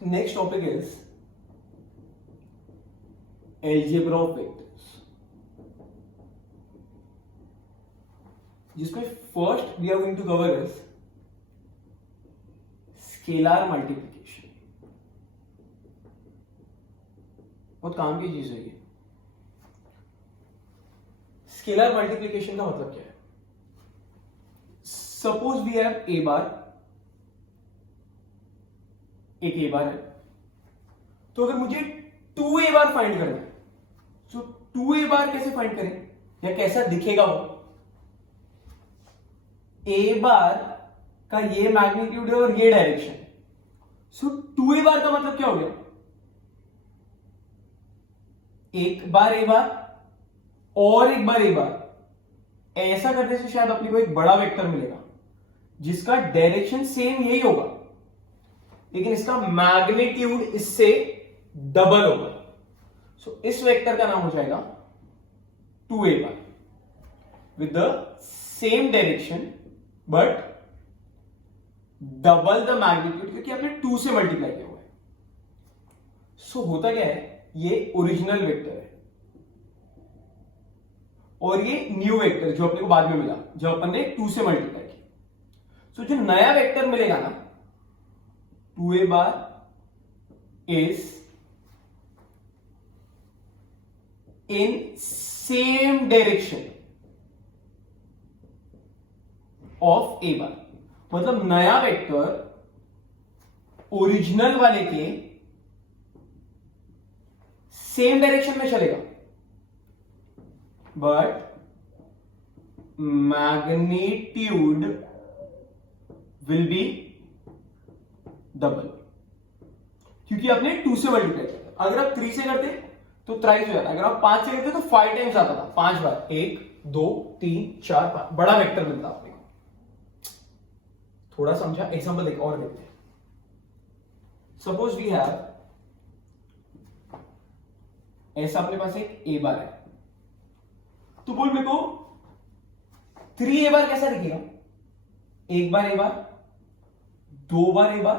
Next topic is algebra of vectors, जिसमें first we are going to cover is scalar multiplication. बहुत काम की चीज है ये. स्केलर मल्टीप्लिकेशन का मतलब क्या है? सपोज वी हैव ए बार, एक ए बार है, तो अगर मुझे 2a बार फाइंड करना है, तो 2a बार कैसे फाइंड करें या कैसा दिखेगा वो? ए बार का ये मैग्नीट्यूड है और ये डायरेक्शन. सो 2a बार का मतलब क्या हो गया? एक बार ए बार और एक बार ए बार. ऐसा करने से शायद अपने को एक बड़ा वेक्टर मिलेगा जिसका डायरेक्शन सेम यही होगा, लेकिन इसका मैग्नीट्यूड इससे डबल होगा. सो इस वेक्टर का नाम हो जाएगा 2a bar with the same direction but double the magnitude, क्योंकि आपने 2 से मल्टीप्लाई किया हुआ है. सो होता क्या है, ये ओरिजिनल वेक्टर है और ये न्यू वेक्टर जो अपने को बाद में मिला जब अपन ने 2 से मल्टीप्लाई किया. सो जो नया वेक्टर मिलेगा ना, 2a bar is in same direction of A bar. मतलब नया वेक्टर ओरिजिनल वाले के सेम डायरेक्शन में चलेगा but magnitude will be double, क्योंकि आपने 2 से मल्टीप्लाई किया. अगर आप 3 से करते तो थ्राइस हो जाता, अगर आप 5 से करते तो 5 टाइम्स आता था. 5 बार, 1 2 3 4 5 बड़ा वेक्टर मिलता आपने को. थोड़ा समझा? एग्जांपल एक और देखते हैं. सपोज वी हैव, ऐसा अपने पास एक ए बार है, तो बोल मेरे को 3a बार कैसा दिखेगा? एक बार A bar, 2 bar A bar,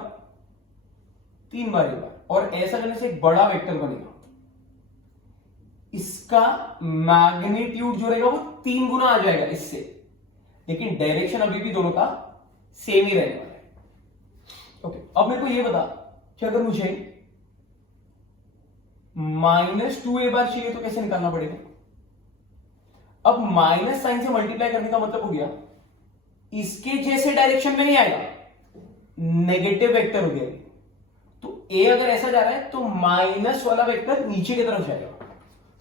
3 bar A बार, और ऐसा करने से एक बड़ा वेक्टर बनेगा. इसका मैग्नीट्यूड जो रहेगा वो 3 गुना आ जाएगा इससे, लेकिन डायरेक्शन अभी भी दोनों का सेम ही रहने वाला है. ओके, अब मेरे को ये बता कि अगर मुझे -2a बार चाहिए तो कैसे निकालना पड़ेगा? अब माइनस साइन से मल्टीप्लाई करने का मतलब हो गया इसके जैसे डायरेक्शन में नहीं आएगा, नेगेटिव वेक्टर हो गया. तो ए अगर ऐसा जा रहा है तो माइनस वाला वेक्टर नीचे की तरफ जाएगा.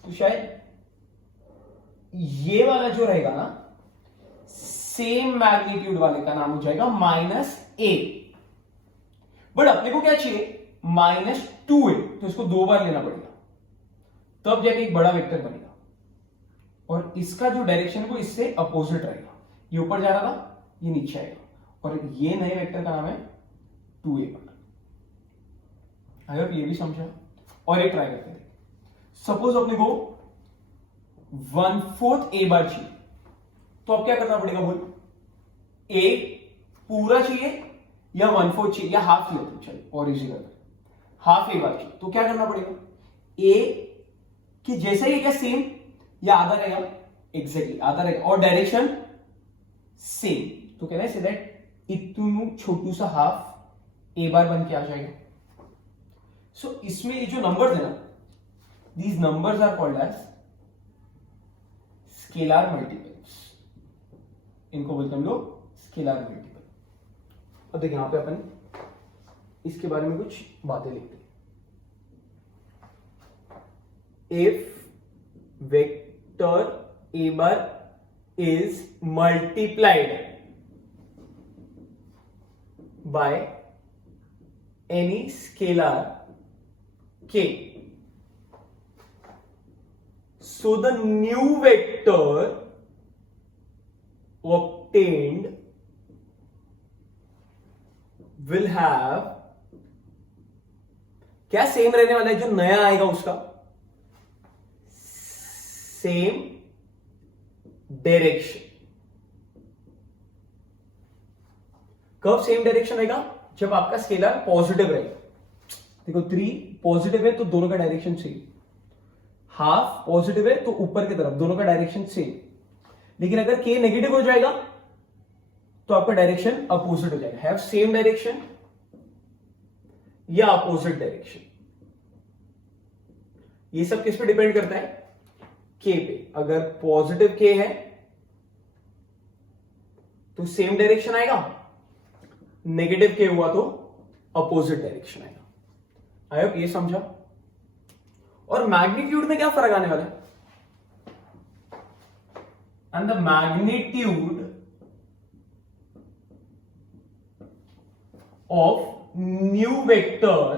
तो शायद ये वाला जो रहेगा ना, सेम मैग्नीट्यूड वाले का नाम हो जाएगा -a. बट अपने को क्या चाहिए? -2a. तो इसको 2 बार लेना पड़ेगा, तब जाके एक बड़ा वेक्टर बनेगा. और इसका जो डायरेक्शन है वो इससे अपोजिट रहेगा. ये ऊपर जा रहा था, ये नीचे आएगा, और ये नए वेक्टर का नाम है 2a बार. आई होप ये भी समझा. और एक ट्राई करते हैं. सपोज अपने को 1/4 a बार चाहिए, तो अब क्या करना पड़ेगा? बोल, a पूरा चाहिए या 1/4 चाहिए या हाफ लेते हैं. चलिए और इजी करते हैं. हाफ a बार चाहिए तो क्या करना पड़ेगा? a कि जैसा ही क्या सेम या आधा रहेगा? एग्जैक्टली आधा रहेगा, और डायरेक्शन सेम. तो कहना है दैट इतनू छोटू सा हाफ ए बार बन के आ जाएगा. सो इसमें ये जो नंबर्स है ना, these numbers are called as scalar multiples. इनको बोलते हम लोग स्केलर मल्टीपल. अब देखिए यहां पे अपन इसके बारे में कुछ बातें लिखते हैं. If vector a bar is multiplied by any scalar k, so the new vector obtained will have, क्या सेम रहने वाला है? जो नया आएगा उसका सेम डायरेक्शन. कब सेम डायरेक्शन आएगा? जब आपका स्केलर पॉजिटिव रहेगा. देखो 3 पॉजिटिव है तो दोनों का डायरेक्शन सेम, हाफ पॉजिटिव है तो ऊपर की तरफ, दोनों का डायरेक्शन सेम। लेकिन अगर k नेगेटिव हो जाएगा तो आपका डायरेक्शन अपोजिट हो जाएगा। हैव सेम डायरेक्शन या अपोजिट डायरेक्शन, ये सब किस पे डिपेंड करता है? k पे। अगर पॉजिटिव k है तो सेम डायरेक्शन आएगा, नेगेटिव k हुआ तो अपोजिट डायरेक्शन आएगा। आई होप ये समझा। और मैग्नीट्यूड में क्या फर्क आने वाला है? And the magnitude of new vector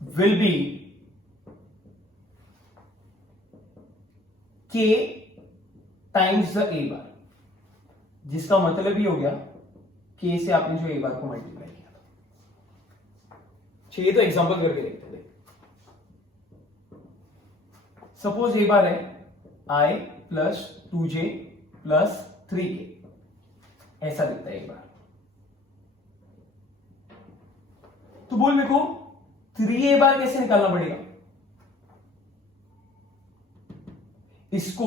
will B k times the a बार, जिसका मतलब ये हो गया k से आपने जो a बार को मल्टीप्लाई किया था। चलिए तो एग्जांपल करके देखते हैं। सपोज a बार है i plus 2j plus 3k, ऐसा दिखता है एक बार। तो बोल मेरे को 3a बार कैसे निकालना पड़ेगा? इसको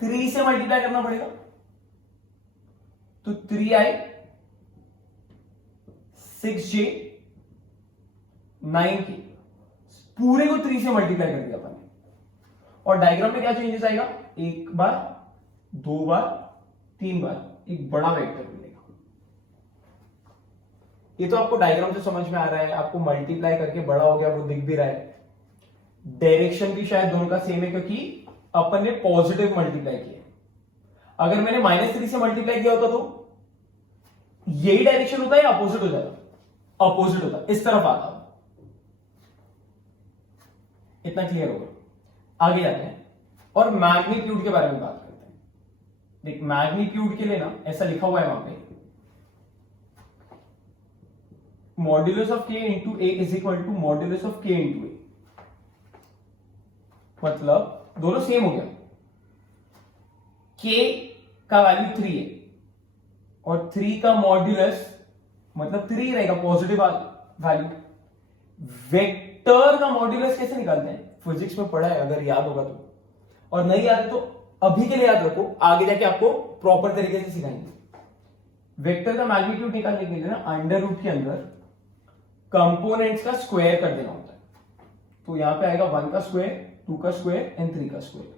3 से मल्टीप्लाई करना पड़ेगा, तो 3i 6j 9k, पूरे को 3 से मल्टीप्लाई कर दिया अपन ने। और डायग्राम में क्या चेंजेस आएगा? एक बार, दो बार, 3 बार एक बड़ा वेक्टर मिलेगा। ये तो आपको डायग्राम से समझ में आ रहा है, आपको मल्टीप्लाई करके बड़ा हो गया वो दिख भी रहा है। डायरेक्शन भी शायद दोनों का सेम है क्योंकि अपन ने पॉजिटिव मल्टीप्लाई किया। अगर मैंने -3 से मल्टीप्लाई किया होता तो यही डायरेक्शन होता है या अपोजिट हो जाता? अपोजिट होता, इस तरफ आता। इतना क्लियर होगा। आगे जाते हैं और मैग्नीट्यूड के बारे में बात करते हैं। देख मैग्नीट्यूड के लिए ना ऐसा लिखा हुआ है वहां पे, modulus of k into a is equal to modulus of k into a। मतलब दोनों सेम हो गया। k का वैल्यू 3 है और 3 का मॉड्यूलस मतलब 3 रहेगा, पॉजिटिव वैल्यू। वेक्टर का मॉड्यूलस कैसे निकालते हैं? फिजिक्स में पढ़ा है, अगर याद होगा तो। और नहीं याद है तो अभी के लिए याद रखो, आगे जाके आपको प्रॉपर तरीके से सिखाएंगे। वेक्टर का मैग्नीट्यूड निकालने के लिए ना अंडर रूट के अंदर कंपोनेंट्स का स्क्वायर कर देना होता है। तो यहां पे आएगा 1 का स्क्वायर, 2 का स्क्वायर एंड 3 का स्क्वायर।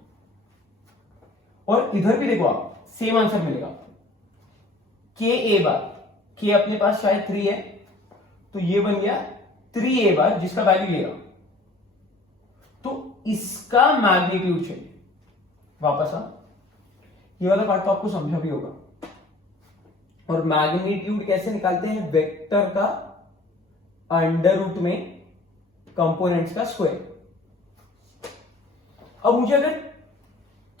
और इधर भी देखो आप सेम आंसर मिलेगा। के ए बार, के अपने पास शायद 3 है तो ये बन गया 3a बार, जिसका वैल्यू ये रहा। तो इसका मैग्नीट्यूड चाहिए। वापस आ, ये वाला पार्ट तो आपको समझा भी होगा। और मैग्नीट्यूड कैसे निकालते हैं? वेक्टर का अंडर रूट में कंपोनेंट्स का स्क्वायर। अब मुझे अगर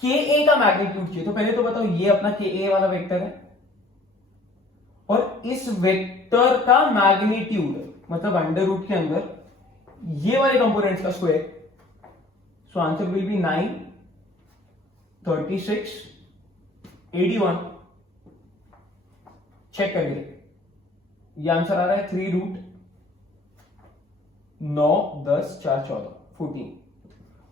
के ए का मैग्नीट्यूड चाहिए तो पहले तो बताओ ये अपना के ए वाला वेक्टर है और इस वेक्टर का मैग्नीट्यूड मतलब अंडर रूट के अंदर ये वाले कंपोनेंट्स का square. So answer will be 9, 36, 81। Check करिए, ये आंसर आ रहा है 3 रूट 9, 10, 4, 14, 14।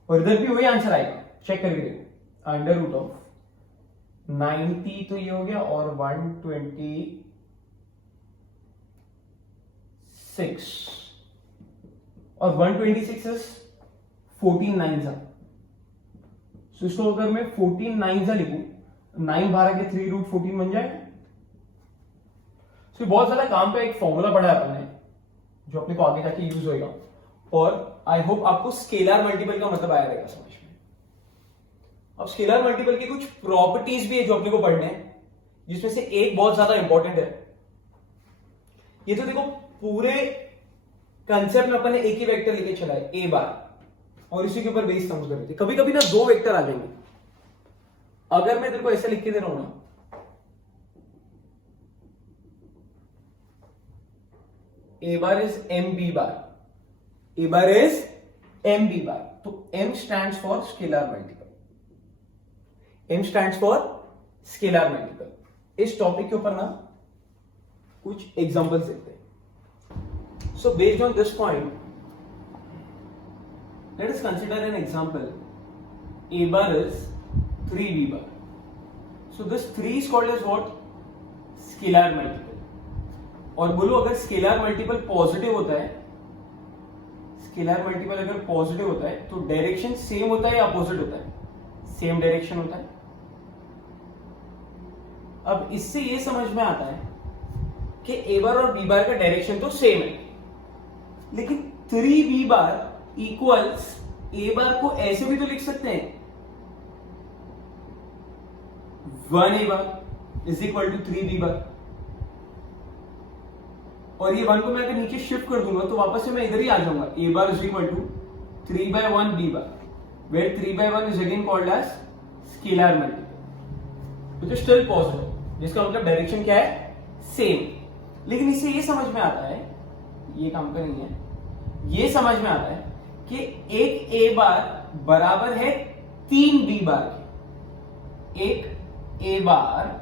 और इधर भी वही आंसर आएगा, चेक करके देखो। अंडर रूट ऑफ 90 तो ये हो गया और 126 और 126 इज 14 9 सा। सो इसको अगर मैं 14 9 सा लिखूं, 9 बाहर के 3 रूट 14 बन जाए। सो बहुत ज्यादा काम का एक फॉर्मूला पढ़ा है अपन ने जो अपने को आगे जाके यूज होएगा। और आई होप आपको स्केलर मल्टीपल का मतलब आया रहेगा समझ में। अब स्केलर मल्टीपल की कुछ प्रॉपर्टीज भी है जो अपने को पढ़ने हैं, जिसमें से एक बहुत ज्यादा इंपॉर्टेंट है। ये तो देखो पूरे कंसेप्ट में अपन ने एक ही वेक्टर लेके चला है ए बार, और इसी के ऊपर बेस समझ कर रहे थे। कभी कभी ना दो वेक्टर आ जाएंगे। अगर मैं तेरे को ऐसे लिख के दे रहा हूं ना, A bar is M B bar, A bar is M B bar, तो M stands for scalar multiple. M stands for scalar multiple. इस टॉपिक के ऊपर ना कुछ एग्जांपल्स देखते हैं। So based on this point, let us consider an example. A bar is 3b bar. So this 3 is called as what? Scalar multiple. और बोलो अगर स्केलर मल्टीपल पॉजिटिव होता है, स्केलर मल्टीपल अगर पॉजिटिव होता है तो डायरेक्शन सेम होता है या अपोजिट होता है? सेम डायरेक्शन होता है. अब इससे ये समझ में आता है कि ए बार और बी बार का डायरेक्शन तो सेम है, लेकिन 3b बार इक्वल्स ए बार को ऐसे भी तो लिख सकते हैं, 1a bar is equal to 3b bar. और ये 1 को मैं अगर नीचे शिफ्ट कर दूंगा तो वापस से मैं इधर ही आ जाऊंगा. a bar is equal to 3/1 b bar, where 3/1 is again called as scalar multiple, which is still positive, जिसका मतलब डायरेक्शन क्या है? सेम. लेकिन इससे ये समझ में आता है, ये काम का नहीं है, ये समझ में आता है कि एक a बार बराबर है 3b बार के. एक a बार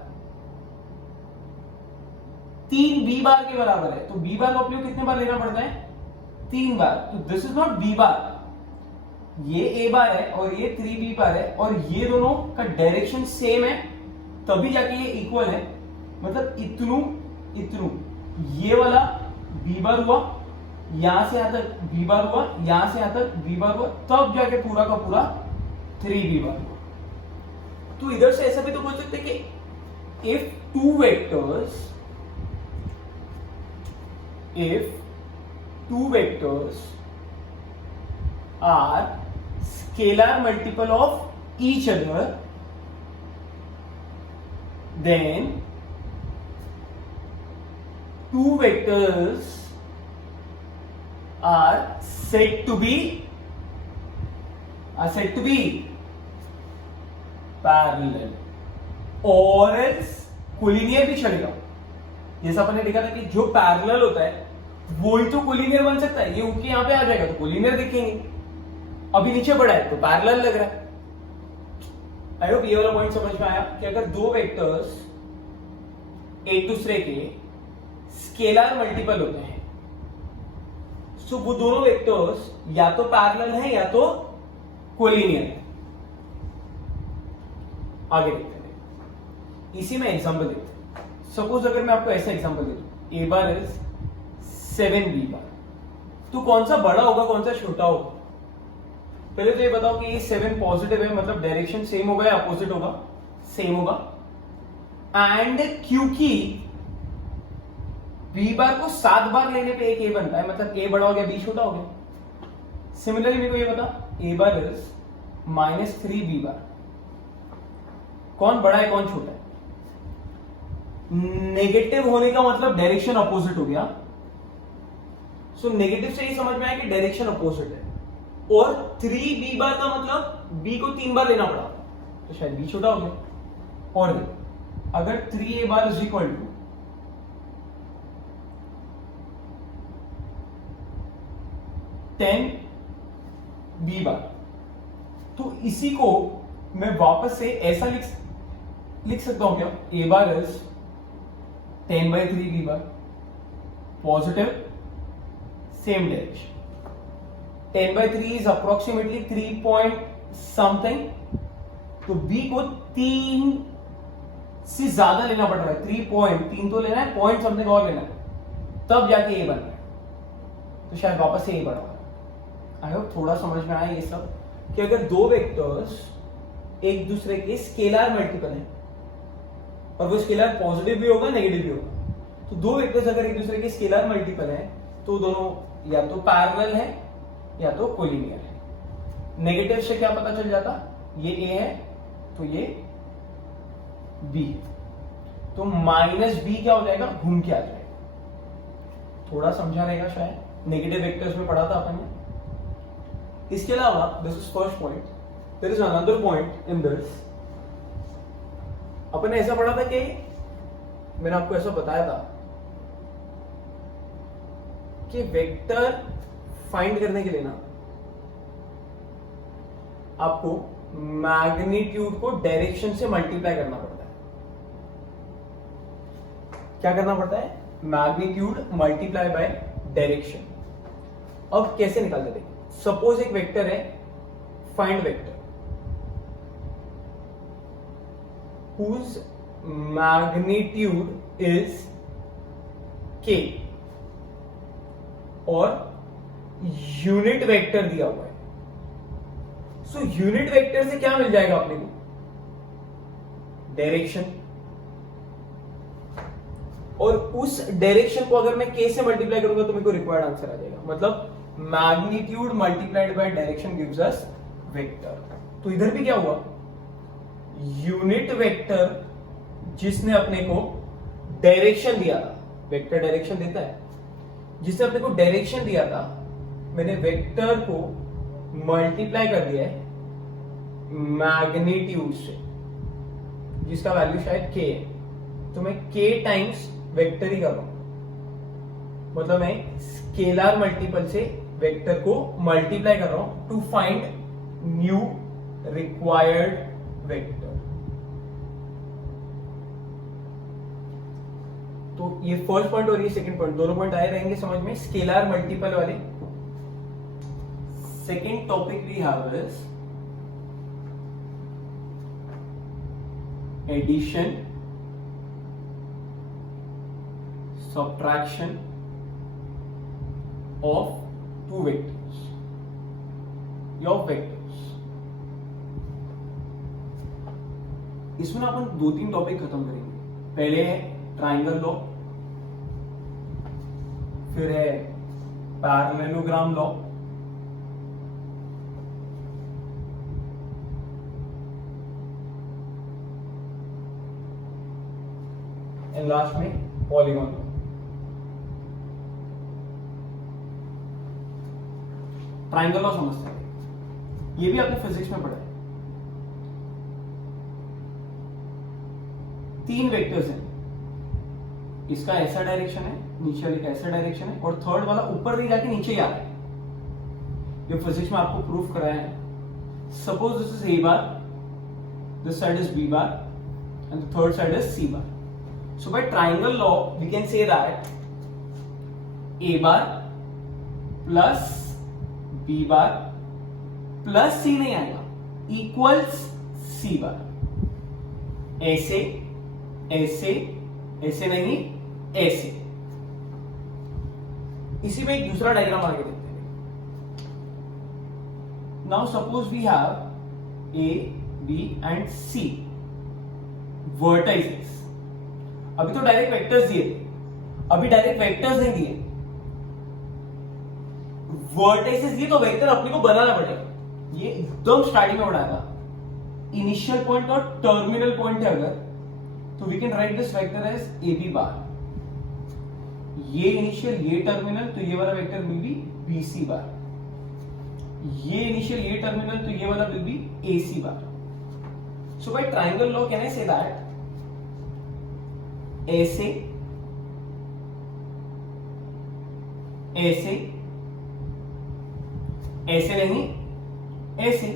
3b बार के बराबर है, तो b बार का उपयोग कितने बार लेना पड़ता है? 3 बार. तो दिस इज नॉट b बार, ये a बार है और ये 3b बार है, और ये दोनों का डायरेक्शन सेम है तभी जाके ये इक्वल है. मतलब इतनू इतनू, ये वाला b बार हुआ, यहां से यहां तक b बार हुआ, यहां से यहां तक b बार हुआ, तब जाके पूरा का पूरा 3b बार हुआ. तो इधर से ऐसा भी तो बोल सकते हैं कि if two vectors are scalar multiple of each other, then two vectors are said to be parallel, or else collinear भी चलेगा. जैसा अपन ने देखा था कि जो पैरेलल होता है वो ही तो कोलिनियर बन सकता है. ये उठ के यहां पे आ जाएगा तो कोलिनियर दिखेंगे. अभी नीचे बढ़ा है तो पैरेलल लग रहा है. आई होप ये वाला पॉइंट समझ में आया कि अगर दो वेक्टर्स एक दूसरे के स्केलर मल्टीपल होते हैं तो वो दोनों वेक्टर्स या तो पैरेलल है या तो कोलिनियर है. आगे देखते हैं, इसी में एग्जांपल देखते हैं. सपोज अगर मैं आपको ऐसा एग्जांपल दे दूं, a बार इज 7b बार, तो कौन सा बड़ा होगा कौन सा छोटा होगा? पहले तो ये बताओ कि ये 7 पॉजिटिव है, मतलब डायरेक्शन सेम होगा या अपोजिट होगा? सेम होगा. एंड क्योंकि b बार को 7 बार लेने पे एक a बनता है, मतलब a बड़ा हो गया b छोटा हो गया. सिमिलरली मेरे को ये बता, a बार इज -3b बार, कौन बड़ा है कौन छोटा है? नेगेटिव होने का मतलब डायरेक्शन अपोजिट हो गया. सो नेगेटिव से ही समझ में आया कि डायरेक्शन अपोजिट है. और 3b बार का मतलब b को 3 बार लेना पड़ा, तो शायद b छोटा हो गया. और अगर 3a bar is equal to 10b bar, तो इसी को मैं वापस से ऐसा लिख सकता हूं क्या? a bar is 10/3b bar, positive, same direction. 10/3 is approximately 3 point something, तो b को 3 से ज्यादा लेना पड़ रहा है. 3 तो लेना है, पॉइंट समथिंग और लेना है, तब जाके a बन रहा है. तो शायद वापस से a बढ़ा. आई होप थोड़ा समझ में आया ये सब, कि अगर दो वेक्टर्स एक दूसरे के स्केलर मल्टीपल हैं, और वो स्केलर पॉजिटिव भी होगा नेगेटिव भी होगा, तो दो वेक्टर्स अगर एक दूसरे के स्केलर मल्टीपल हैं तो दोनों या तो पैरेलल है या तो कोलिनियर है. नेगेटिव से क्या पता चल जाता? ये a है तो ये b, तो -b क्या हो जाएगा? घूम के आ जाएगा. थोड़ा समझा रहेगा शायद, नेगेटिव वेक्टर्स में पढ़ा था अपन ने. इसके अलावा this is first point, there is another point in this. अपन ने ऐसा पढ़ा था कि मैंने आपको ऐसा बताया था कि वेक्टर फाइंड करने के लिए ना आपको मैग्नीट्यूड को डायरेक्शन से मल्टीप्लाई करना पड़ता है. क्या करना पड़ता है? Magnitude multiply by direction. अब कैसे निकालते थे, सपोज एक वेक्टर है, find vector whose magnitude is k और यूनिट वेक्टर दिया हुआ है। सो यूनिट वेक्टर से क्या मिल जाएगा अपने को, डायरेक्शन, और उस डायरेक्शन को अगर मैं k से मल्टीप्लाई करूंगा तो मेरे को रिक्वायर्ड आंसर आ जाएगा। मतलब magnitude multiplied by direction gives us vector. तो इधर भी क्या हुआ, यूनिट वेक्टर जिसने अपने को डायरेक्शन दिया था, वेक्टर डायरेक्शन देता है, जिसने अपने को डायरेक्शन दिया था, मैंने वेक्टर को मल्टीप्लाई कर दिया है मैग्नीट्यूड से, जिसका वैल्यू शायद k है। तो मैं k टाइम्स वेक्टर ही कर रहा हूं, मतलब मैं स्केलर मल्टीपल से वेक्टर को मल्टीप्लाई कर रहा हूं to find new required vector. तो ये फर्स्ट पॉइंट और ये सेकंड पॉइंट, दोनों पॉइंट आए रहेंगे समझ में, स्केलर मल्टीपल वाले। Second topic we have is addition, subtraction of two vectors, your vectors। इसमें अपन 2-3 टॉपिक खत्म करेंगे। पहले है ट्राइंगल लॉ, फिर है पैरेललोग्राम लॉ, एंड लास्ट में पॉलीगॉन लॉ। ट्राइंगल लॉ समझते हैं, ये भी आपने फिजिक्स में पढ़ा है। 3 वेक्टर्स हैं, इसका ऐसा डायरेक्शन है, नीचे वाले का ऐसा डायरेक्शन है, और थर्ड वाला ऊपर नहीं जाके नीचे ही आ रहा है। ये फिजिक्स में आपको प्रूफ कराया है। Suppose this is A bar, this side is B bar, and the third side is C bar. So by triangle law we can say that A bar plus B bar plus C नहीं आएगा, equals सी बार। ऐसे ऐसे ऐसे नहीं, ऐसे। इसी में एक दूसरा डायग्राम आगे देखते हैं। Now suppose we have A B and C vertices. अभी तो डायरेक्ट वेक्टर्स दिए, अभी डायरेक्ट वेक्टर्स नहीं दिए, वर्टाइसेस दिए, तो वेक्टर अपने को बनाना पड़ेगा। ये एकदम स्टार्टिंग में बनाया था, इनिशियल पॉइंट और टर्मिनल पॉइंट है अगर, तो we can write this vector as A B bar. ये इनिशियल, ये टर्मिनल, तो ये वाला vector will be B C bar. ये इनिशियल, ये टर्मिनल, तो ये वाला will be A C bar. So by triangle law can I say that ऐसे ऐसे ऐसे नहीं, ऐसे।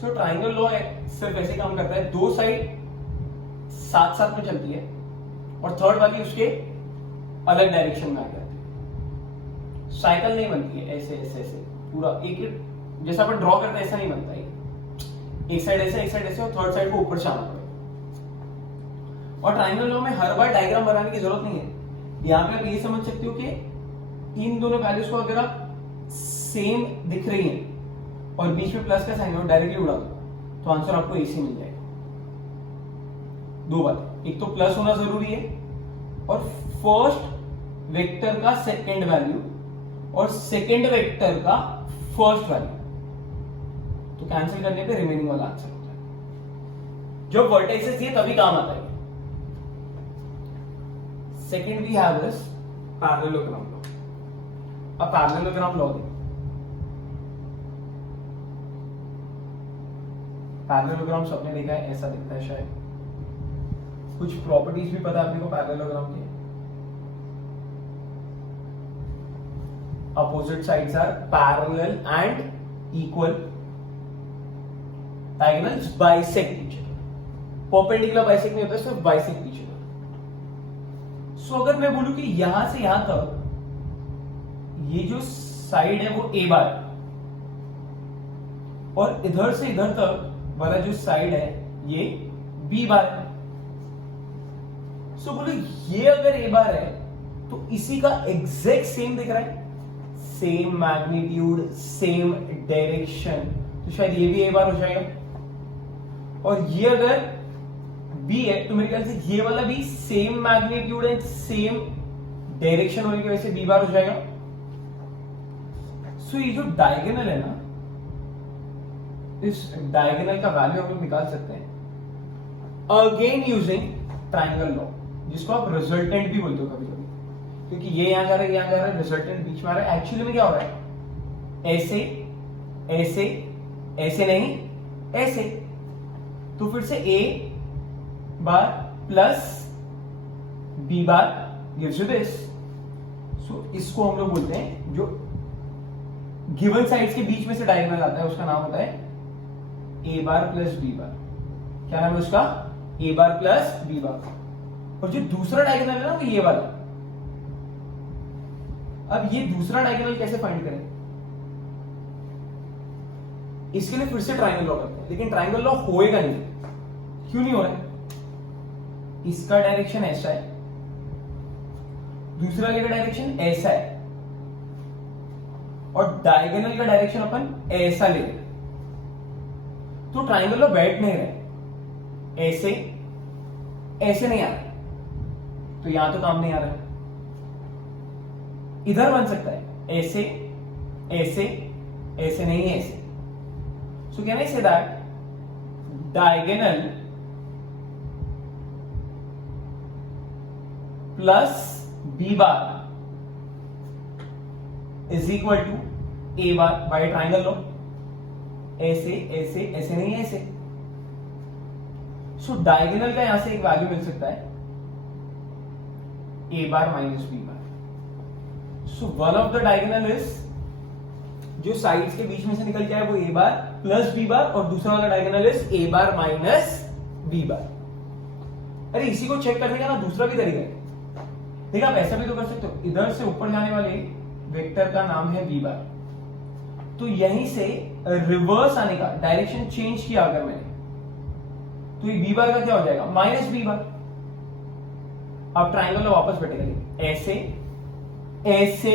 सो ट्राइंगल लॉ सिर्फ ऐसे काम करता है, दो साइड साथ साथ में चलती है और थर्ड वाली उसके अलग डायरेक्शन में आ जाती है। साइकिल नहीं बनती है ऐसे ऐसे ऐसे पूरा एक जैसा अपन ड्रॉ करते हैं ऐसा नहीं बनता है। एक साइड ऐसे, एक साइड ऐसे, और थर्ड साइड को ऊपर से आना पड़ेगा। और ट्राइंगल लॉ में हर बार डायग्राम बनाने की जरूरत नहीं है। यहां पे आप ये समझ सकते हो कि इन दोनों वैल्यूज को अगर आप सेम दिख रही हैं और बीच में प्लस का साइन हो, डायरेक्टली उड़ा दो तो आंसर आपको एसी मिल जाएगा। दो बात, एक तो प्लस होना जरूरी है और फर्स्ट वेक्टर का सेकंड वैल्यू और सेकंड वेक्टर का फर्स्ट वैल्यू, तो कैंसिल करने पे रिमेनिंग वाला आंसर होता है। जब वर्टाइसेस दिए तभी काम आता है। Second we have this parallelogram law. अब पैरेललोग्राम लॉ देखो, पैरेललोग्राम सबने देखा है, ऐसा दिखता है शायद। कुछ प्रॉपर्टीज भी पता है अपने को पैरेललोग्राम की। Opposite sides are parallel and equal. Diagonals bisect each other. Perpendicular bisect नहीं होता, सिर्फ bisect each other. So अगर मैं बोलूं कि यहां से यहां तक ये जो साइड है वो ए बार और इधर से इधर तक वाला जो साइड है ये बी बार है। सो बोलो ये अगर ए बार है तो इसी का एग्जैक्ट सेम दिख रहा है, सेम मैग्नीट्यूड सेम डायरेक्शन, तो शायद ये भी ए बार हो जाएगा। और ये अगर बी है तो मेरे ख्याल से ये वाला भी same magnitude and same direction होने की वजह से बी बार हो जाएगा। सो ये जो डायगोनल है ना, इस डायगोनल का वैल्यू हम लोग निकाल सकते हैं अगेन यूजिंग ट्राइंगल लॉ, जिसको आप रिजल्टेंट भी बोलते हो कभी कभी, क्योंकि ये यहां जा रहा है, यहां जा रहा है, रिजल्टेंट बीच में आ रहा है। एक्चुअली में क्या हो रहा है, ऐसे ऐसे ऐसे नहीं ऐसे, तो फिर से A bar plus B bar gives you this. So इसको हम लोग बोलते हैं, जो गिवन साइड्स के बीच में से डायगोनल आता है उसका नाम होता है ए बार प्लस बी बार। क्या नाम है उसका, ए बार प्लस बी बार। और जो दूसरा डायगोनल है ना वो ये वाला। अब ये दूसरा डायगोनल कैसे फाइंड करें, इसके लिए फिर से ट्राइंगल लॉ करते हैं, लेकिन ट्राइंगल लॉ होएगा नहीं। क्यों नहीं हो रहा है, इसका डायरेक्शन ऐसा है, दूसरा वाले का डायरेक्शन ऐसा है, और डायगोनल का डायरेक्शन अपन ऐसा ले रहे, तो ट्राइंगल लॉ बैठ नहीं रहे, ऐसे ऐसे नहीं आ रहा, तो यहां तो काम नहीं आ रहा है। इधर बन सकता है ऐसे ऐसे ऐसे नहीं ऐसे। सो can I say that diagonal plus B bar is equal to A bar by triangle law, ऐसे ऐसे ऐसे नहीं ऐसे। सो डायगोनल का यहां से एक वैल्यू मिल सकता है A bar minus B bar. So one of the diagonal is, जो साइड्स के बीच में से निकल के आया वो ए बार प्लस बी बार, और दूसरा वाला diagonal is A bar minus B bar. अरे इसी को चेक करने का ना दूसरा भी तरीका है, देखिए आप ऐसा भी तो कर सकते हो, इधर से ऊपर जाने वाले वेक्टर का नाम है बी बार, तो यहीं से रिवर्स आने का डायरेक्शन चेंज किया अगर मैंने, तो ये बी बार का क्या हो जाएगा, माइनस बी बार। अब ट्राइंगल वापस बैठेगा, ऐसे ऐसे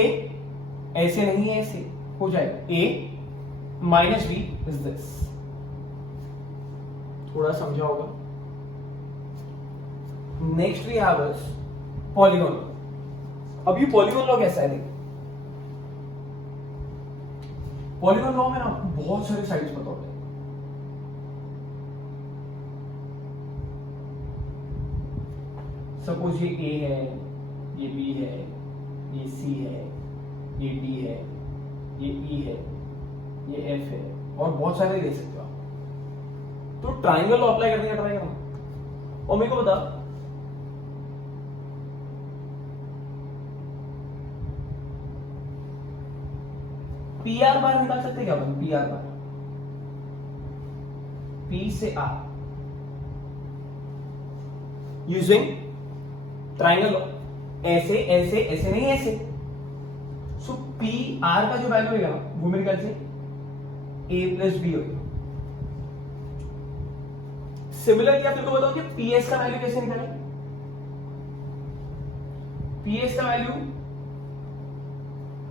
ऐसे नहीं ऐसे हो जाएगा, A minus B is this. थोड़ा समझा होगा। Next we have is polygon. अब ये पॉलीगॉन लॉ कैसा है, देखिए पॉलीगॉन लॉ में ना बहुत सारे साइड्स पता होते हैं। सपोज ये ए है, ये बी है, ये सी है, ये डी है, ये ई है, ये एफ है, और बहुत सारे ले सकते हो आप। तो ट्राइंगल लॉ अप्लाई करने का ट्राई करना। और मेरे को बता, पी आर बार निकाल सकते क्या अपन, पी आर बार, पी से आर यूजिंग ट्राइंगल लॉ, ऐसे ऐसे ऐसे नहीं ऐसे। सो पी आर का जो वैल्यू होगा वो मेरे ख्याल से ए प्लस बी होगा। सिमिलरली आप मेरे को बताओ कि पी एस का वैल्यू कैसे निकालें। पी एस का वैल्यू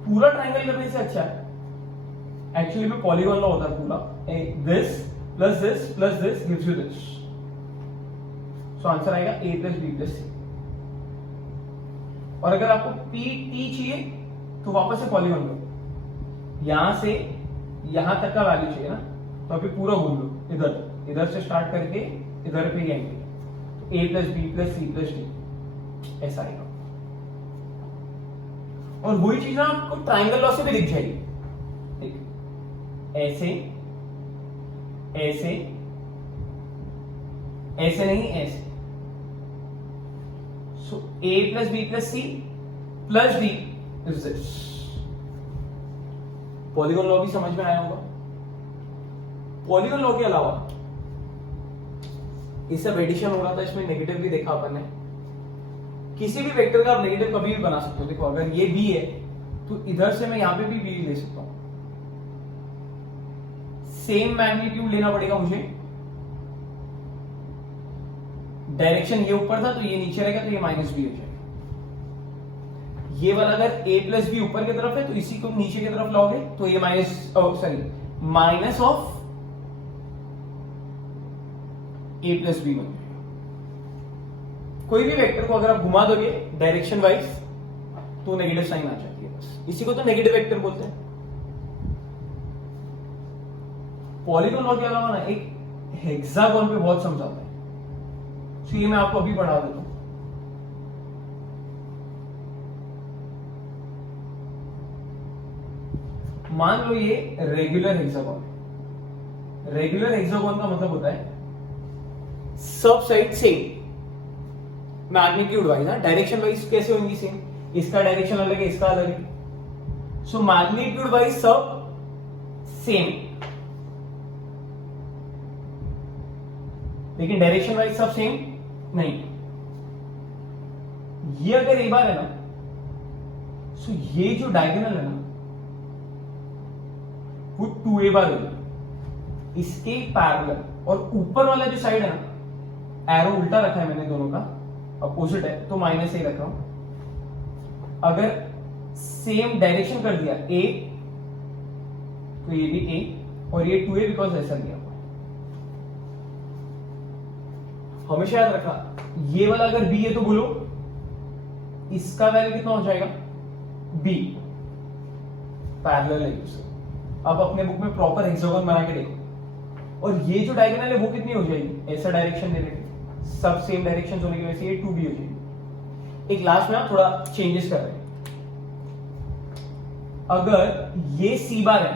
पूरा ट्राइंगल करने से अच्छा है, एक्चुअली में पॉलीगॉन लॉ होता है पूरा, this plus this gives you this. So answer आएगा ए प्लस बी प्लस सी। और अगर आपको पी टी चाहिए तो वापस से पॉलीगॉन लो, यहां से यहां तक का वैल्यू चाहिए ना, तो अभी पूरा घूम लो, इधर इधर से स्टार्ट करके इधर पे आएंगे, तो A plus B plus C plus D ऐसा आएगा। और वही चीज ना आपको ट्राइंगल लॉ से भी दिख जाएगी, ऐसे ऐसे ऐसे नहीं ऐसे। So A plus B plus C plus D is this. Polygon law भी समझ में आया होगा। पॉलीगॉन लॉ के अलावा इस सब एडिशन हो रहा था, इसमें नेगेटिव भी देखा अपन ने। किसी भी वेक्टर का आप नेगेटिव कभी भी बना सकते हो। देखो अगर ये बी है तो इधर से मैं यहां पे भी v ले सकता हूं। सेम मैग्नीट्यूड लेना पड़ेगा मुझे, डायरेक्शन ये ऊपर था तो ये नीचे रहेगा, तो ये माइनस बी हो जाएगा। ये वाला अगर a प्लस बी ऊपर की तरफ है तो इसी को नीचे की तरफ लाओगे तो ये minus of a plus B बन जाएगा। कोई भी वेक्टर को अगर आप घुमा दोगे डायरेक्शन वाइज तो नेगेटिव साइन आ जाती है, बस इसी को तो नेगेटिव वेक्टर बोलते हैं। पॉलीगॉन लॉ के अलावा ना एक हेक्सागोन पे बहुत समझाता है, तो ये मैं आपको अभी पढ़ा देता हूं। मान लो ये रेगुलर हेक्सागोन है। रेगुलर हेक्सागोन का मतलब होता है सब side same magnitude wise, direction wise कैसे होंगी सेम, इसका डायरेक्शन अलग है, इसका अलग है, सो मैग्नीट्यूड वाइज सब सेम, लेकिन डायरेक्शन वाइज सब सेम नहीं। ये अगर ए बार है ना, सो ये जो डायगोनल है ना वो 2a बार होगा, इसके पैरेलल, और ऊपर वाला जो साइड है ना, एरो उल्टा रखा है मैंने दोनों का, अपोजिट है तो माइनस ए रख रहा हूं। अगर सेम डायरेक्शन कर दिया a तो ये भी a और ये 2a बिकॉज ऐसा दिया हुआ। हमेशा याद रखा, ये वाला अगर b है तो बोलो इसका वैल्यू कितना हो जाएगा b, पैरेलल है उससे। अब अपने बुक में प्रॉपर हेक्सागोन बना के देखो, और ये जो डायगोनल है वो कितनी हो जाएगी, ऐसा डायरेक्शन दे देंगे, सब सेम डायरेक्शन होने की वजह से ये 2b हो जाएगी। एक लास्ट में आप थोड़ा चेंजेस कर रहे हैं, अगर ये c बार है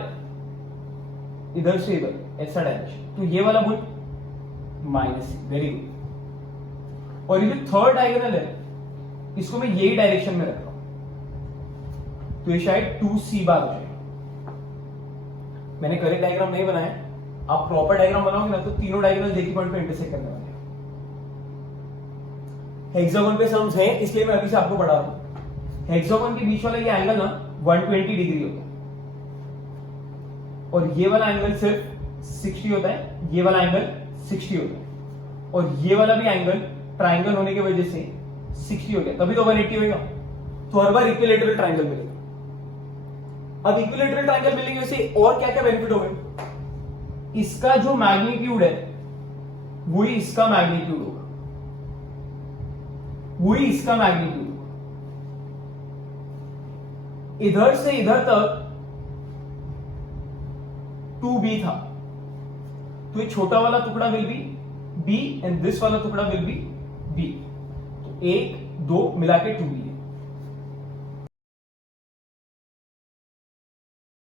इधर से इधर ऐसा डायरेक्शन, तो ये वाला बोल माइनस, वेरी गुड। और ये जो थर्ड डायगोनल है इसको मैं यही डायरेक्शन में रख रहा हूं, तो ये शायद 2c बार हो जाएगा। मैंने करेक्ट डायग्राम नहीं बनाया, आप प्रॉपर डायग्राम बनाओगे ना तो तीनों डायगोनल एक ही पॉइंट पे इंटरसेक्ट करने वाले हैं। हेक्सागोन पे सम्स हैं इसलिए मैं अभी से आपको बता रहा हूं। हेक्सागोन के बीच वाला ये एंगल ना 120 डिग्री होता है, और ये वाला एंगल सिर्फ 60 होता है, ये वाला एंगल 60 होता है, और ये वाला भी एंगल ट्राइंगल होने की वजह से 60 हो गया, तभी तो 180 होगा। तो हर बार इक्विलैटरल ट्राइंगल मिलेगा। अब इक्विलैटरल ट्राइंगल मिलेंगे से और क्या क्या बेनिफिट होगा, इसका जो मैग्नीट्यूड है वही इसका मैग्नीट्यूड होगा, वही इसका मैग्नीट्यूड होगा। इधर से इधर तक 2b था, तो ये छोटा वाला टुकड़ा will be b and this वाला टुकड़ा विल बी b, तो 1 2 मिला के 2b है।